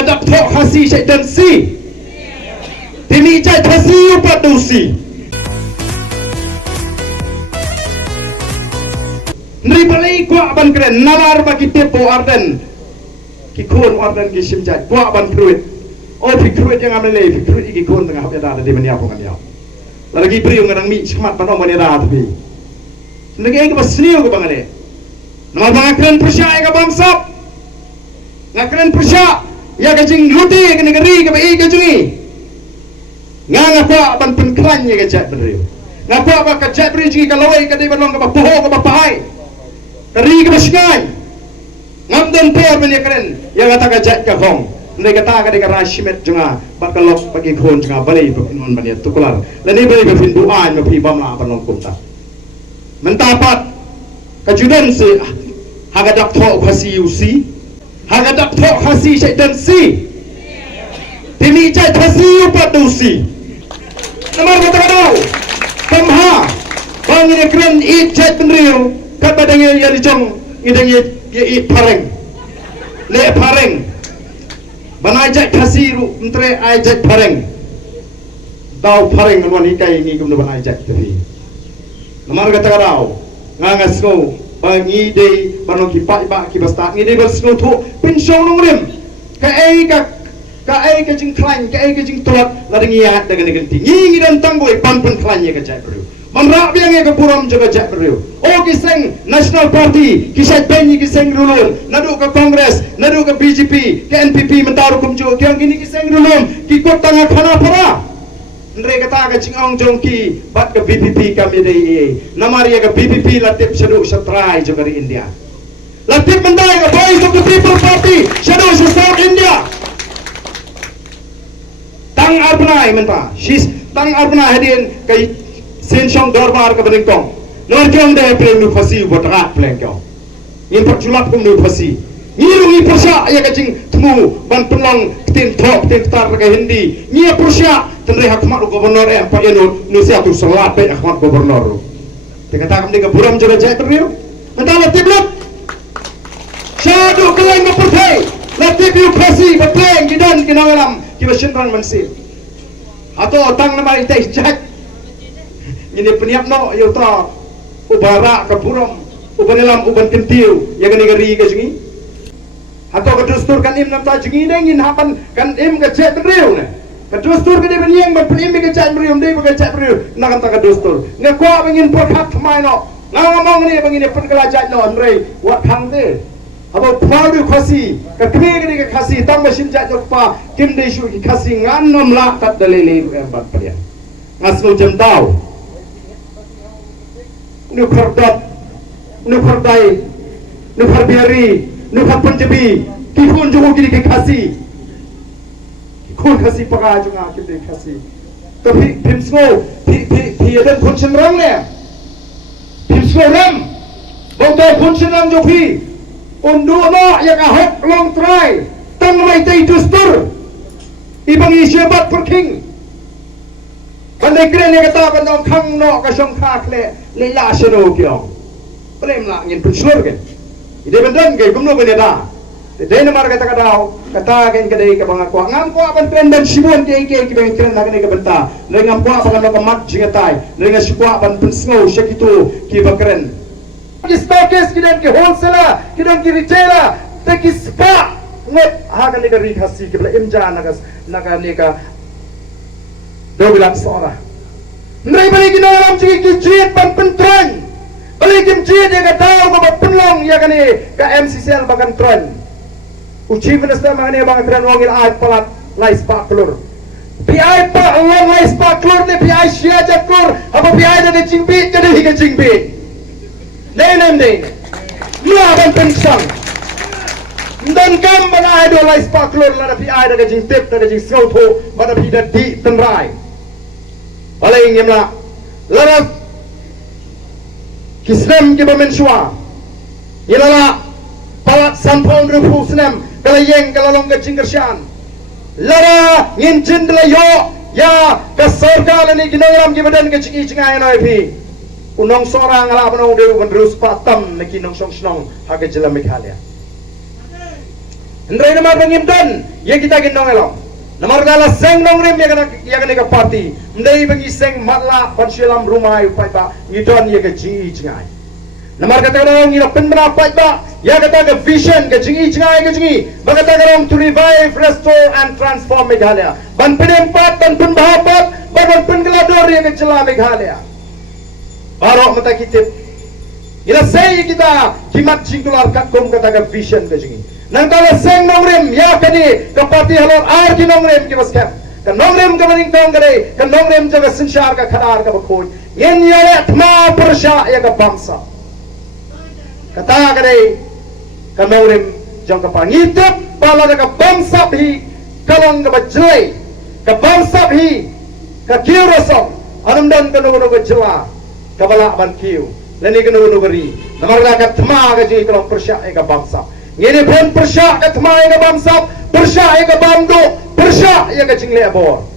Hagadak thok hasi syaitan si Tini jai hasi upat dusi Nri balai kuak ban keren Nalar bagi tepo arden Kikun arden kisim jai Kuak ban kruit Oh fikruit yang amalai Fikruit iki kun tengah hap yada Di meniap kan dia Lagi beri yang ngadang mi Semat panong meniada tapi Lagi yang kepas senior ke bangane Nama bangakren persya yang kebangsap Ngakren persya Ya kajing luti ke negeri ke bai kajungi ngapa ban penklan ya kajat beriu ngapa ba kajat beri jigi kalawai ka dei balong ka poho ka bapahai kari ka basngai ngamden per men ya kren ya kata kajat ka khong ndai kata ka dei ka rashimet junga bakalok pagi khon junga balai non ban ya tukular lani balai ka fin duan ma pi bama balong kumta mentapat kajudan se hagadak tho khasi usi hagadak thok hasi syaitan si Tini jai hasi upat dusi Namar kata kadau Pemha Bang ini keren it jai penriu Kat badangnya ya licong Idangnya ya it pareng Le pareng Banai jai hasi ru Mentre ai jai pareng Dau pareng Nuan ikai ini kumna banai jai tapi Namar kata kadau Ngangas ko Bangi day Banong kipak ibak kibasta Ngi day bersengau tu Pinsyong nungrim Ka ai ka jing klan ka ai ka jing tulat ladang iya dagan dagan tingi dan tanggoi pan klan ya ka jai beriu manra biang ya ka puram jaga jai beriu o kiseng national party kisat benyi kiseng rulun nadu ka kongres nadu ka BJP ka NPP mentaru kumjo kyang gini kiseng rulun ki kot tanga khana para ndre kata ka jing ong jongki bat ka BPP kami dei namari ya ka BPP latip shadu satrai jaga di India latip mendai ka voice of the people party shadu South India Tang Arbnai menta, she's Tang Arbnai hadin kay Senshong Darbar ka beningkong. Norjong de pleng nu fasi botrat pleng kyo. Yin perculap kum nu fasi. Ngirungi persya ya kajing temu ban penlong tin top tin tar ka Hindi. Ngia persya tenre hakmat gubernur pa yano nu sia tu salat pe hakmat gubernur. Tekata kam de ka buram jora jai terriu. Mentala tiblut. Syadu keleng mapertai. Latip yu fasi bepleng gidan kinawalam. Kiba shinrang mansir atau tang nama itai jat ini peniap no yo ta ubara ka buram ubanelam uban kentiu ya gani gari ka jingi atau ka dustur kan im nam ta jingi dengin hapan kan im ka chat riu ne ka dustur ka de beniang ban im ka chat riu de ka chat riu na kan ta ka dustur nga kwa bangin pot hat mai no ngomong ni bangin pun kelajat no andrei wat hang de Abo padu khasi ka kmegri ka khasi tam machine ja jokpa kim de shu ki khasi ngan nom la tat dalele bat padia ngasno jam daw nu khardap nu khardai nu kharbiari nu khapunjabi ki khun ju ki ki khasi khun khasi paga junga kim de khasi to phimsgo phi adan khun chenrang ne phimsgo ram bong to khun chenrang jo phi Undu no yang ahok long try tang mai tai dustur ibang isyabat perking bandai kren yang kata bandong khang no ka song kha kle leila sero kyo prem la ngin pun slur ke ide bendan ke gumno beneda de namar kata kata kan kadai ka bang ko ngam ko ban pen dan sibon ke bang kren na ke benta le ngam ko bang no ka mat jingatai le ngam sikwa ban pun sngo shakitu ki bakren Stokes kidan ki wholesaler kidan ki retailer te ki spa ngot ha kan ri khasi ke bla imja naga neka dobilat sora ndai bali ki naram ji ki jiet ban pentron bali kim jiet ya ka taw ba penlong ya kan ka MCCL bagan tron uchi minister mane bang tron wongil ai palat lai spa klur PI pa wong lai spa klur ne PI sia jakur apa PI de jingbi jadi higa jingbi Nenem Ia ban pensang Dan kam bana idol lai spaklor la pi ai da jing tip da jing sel tho bana pi da di tenrai Paling yemla la kisnem ke bamen shwa Yelala palat sampon rupu snem kala yeng kala long ka jingkershan Lara ngin jindla yo ya ka sarkar ni ginoram ki badan ka jingi jingai noi pi Unong sorang ala panong dew bandrus patam naki nong song snong haga jela Meghalaya. Ndrai nama pengimdan, ya kita gendong elok. Nomor kala seng nongrim ya kan ke parti. Ndai bagi seng matla pansilam rumah upai ba ngidon ya ke ji jingai. Nomor kata orang ngira penbena upai ba ya kata ke vision ke jingi jingai ke jingi. Bagata orang to revive, restore and transform Meghalaya. Ban penempat ban pun bahapat, ban pun gelador ya ke celah Meghalaya. Baru mata kita. Ila say kita kimat jingkular kakum kata ke vision ke jingi. Nang kala seng nongrim ya kani ke parti halor ar ki nongrim ki baskem. Ke nongrim ke maning tong kare, ke nongrim jaga sinshar ka khadar ka bakoj. Yen yare atma pursha ya ka bangsa. Kata kare ke nongrim jang ka pangitip pala ka bangsa bhi kalong ka bajlai. Ka bangsa bhi ka kiu rasam anumdan ka nugo ka jela. Ka bala ban kiu. Leni ka nugo ri. Namar ka tma ka ji kalong pursha ya ka bangsa. Ini pun persyak ke temai ke bangsa, persyak ke bamdu, persyak ke jingle abor.